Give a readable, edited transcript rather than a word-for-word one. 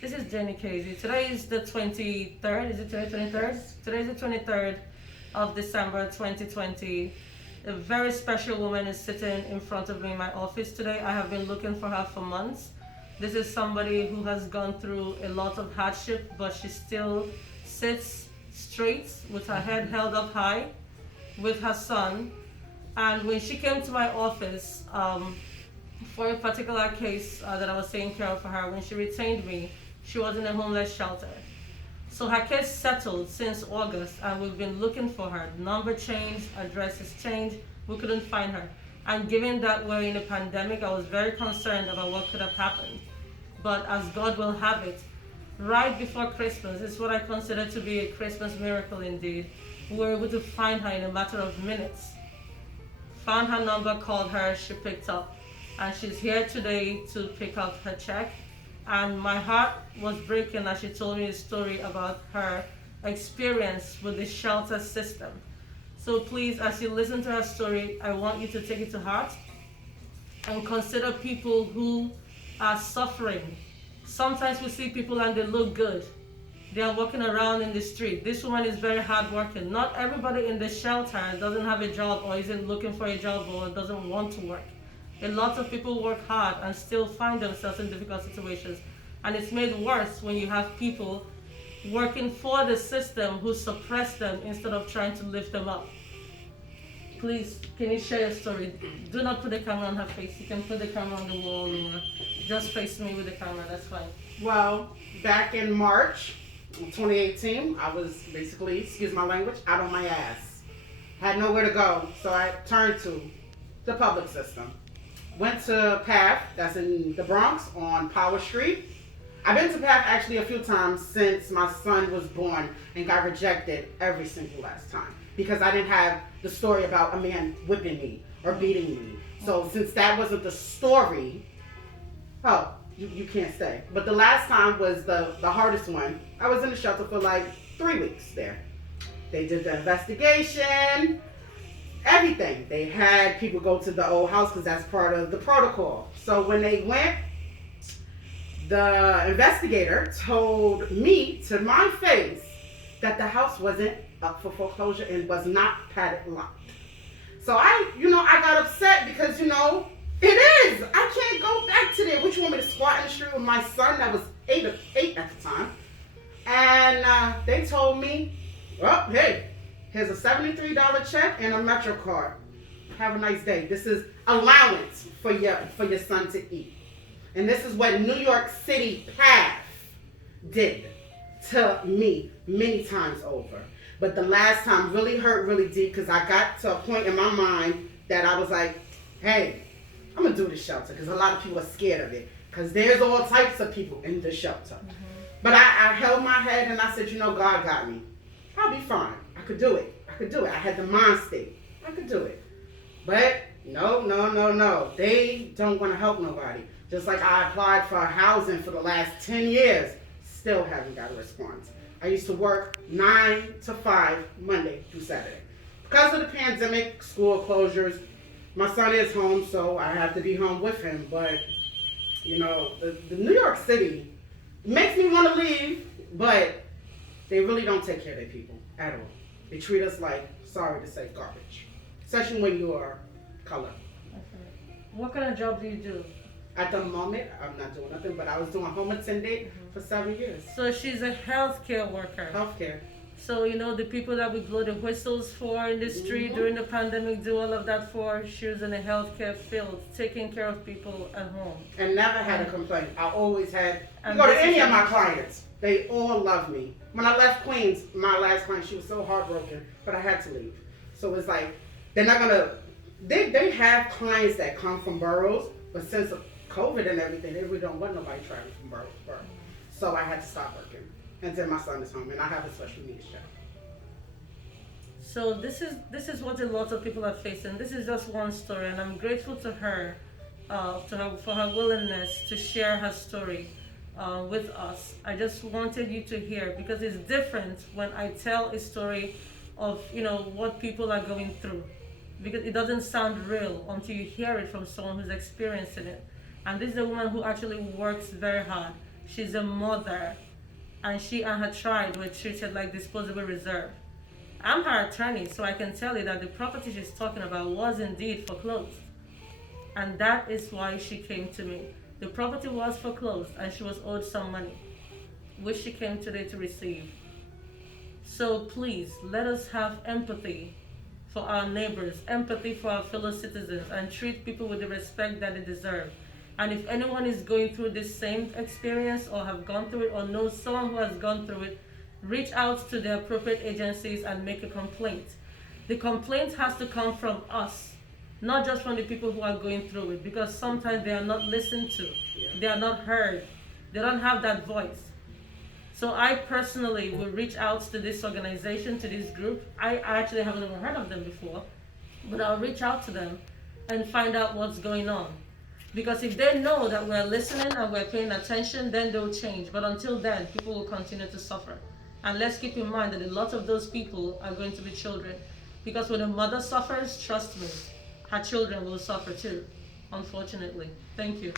This is Jenny Casey. Today is the 23rd. Is it today 23rd? Yes. Today is the 23rd of December 2020. A very special woman is sitting in front of me in my office today. I have been looking for her for months. This is somebody who has gone through a lot of hardship, but she still sits straight with her head held up high with her son. And when she came to my office, for a particular case that I was taking care of for her, when she retained me, she was in a homeless shelter. So her case settled since August, and we've been looking for her. Number changed, addresses changed, we couldn't find her. And given that we're in a pandemic, I was very concerned about what could have happened. But as God will have it, right before Christmas, it's what I consider to be a Christmas miracle indeed. We were able to find her in a matter of minutes. Found her number, called her, she picked up. And she's here today to pick up her check. And my heart was breaking as she told me a story about her experience with the shelter system. So please, as you listen to her story, I want you to take it to heart and consider people who are suffering. Sometimes we see people and they look good. They are walking around in the street. This woman is very hardworking. Not everybody in the shelter doesn't have a job or isn't looking for a job or doesn't want to work. A lot of people work hard and still find themselves in difficult situations. And it's made worse when you have people working for the system who suppress them instead of trying to lift them up. Please, can you share your story? Do not put the camera on her face. You can put the camera on the wall or just face me with the camera, that's fine. Well, back in March 2018, I was basically, excuse my language, out on my ass. Had nowhere to go, so I turned to the public system. Went to PATH, that's in the Bronx on Power Street. I've been to PATH actually a few times since my son was born and got rejected every single last time because I didn't have the story about a man whipping me or beating me. So since that wasn't the story, you can't stay. But the last time was the hardest one. I was in the shelter for like 3 weeks there. They did the investigation, everything. They had people go to the old house because that's part of the protocol. So when they went, the investigator told me to my face that the house wasn't up for foreclosure and was not padded locked. So I got upset because, it is. I can't go back to there. What, you want me to squat in the street with my son that was eight at the time? And they told me, well, hey, here's a $73 check and a Metro card. Have a nice day. This is allowance for your son to eat. And this is what New York City PATH did to me many times over. But the last time really hurt really deep because I got to a point in my mind that I was like, hey, I'm going to do this shelter because a lot of people are scared of it because there's all types of people in the shelter. Mm-hmm. But I held my head and I said, God got me. I'll be fine. I could do it. I had the mind state. I could do it. But no. They don't want to help nobody. Just like I applied for housing for the last 10 years, still haven't got a response. I used to work 9 to 5, Monday through Saturday. Because of the pandemic, school closures, my son is home, so I have to be home with him. But, the New York City makes me want to leave, but they really don't take care of their people at all. They treat us like, sorry to say, garbage. Especially when you are color. What kind of job do you do? At the moment, I'm not doing nothing, but I was doing home attendant for 7 years. So she's a healthcare worker. Healthcare. So, the people that we blow the whistles for in the street during the pandemic, do all of that for, she was in the healthcare field, taking care of people at home. And never had a complaint. I always had, you go to any of my clients, they all love me. When I left Queens, my last client, she was so heartbroken, but I had to leave. So it's like, they're not gonna, they have clients that come from boroughs, but since COVID and everything, they really don't want nobody traveling from borough to borough. So I had to stop working until my son is home, and I have a special needs child. So this is what a lot of people are facing. This is just one story, and I'm grateful to her, for her willingness to share her story with us. I just wanted you to hear because it's different when I tell a story of what people are going through, because it doesn't sound real until you hear it from someone who's experiencing it. And this is a woman who actually works very hard. She's a mother, and she and her child were treated like disposable reserve. I'm her attorney, so I can tell you that the property she's talking about was indeed foreclosed. And that is why she came to me. The property was foreclosed and she was owed some money, which she came today to receive. So please, let us have empathy for our neighbors, empathy for our fellow citizens, and treat people with the respect that they deserve. And if anyone is going through this same experience or have gone through it or knows someone who has gone through it, reach out to the appropriate agencies and make a complaint. The complaint has to come from us, not just from the people who are going through it, because sometimes they are not listened to, they are not heard, they don't have that voice. So I personally will reach out to this organization, to this group. I actually haven't even heard of them before, but I'll reach out to them and find out what's going on. Because if they know that we're listening and we're paying attention, then they'll change. But until then, people will continue to suffer. And let's keep in mind that a lot of those people are going to be children. Because when a mother suffers, trust me, her children will suffer too, unfortunately. Thank you.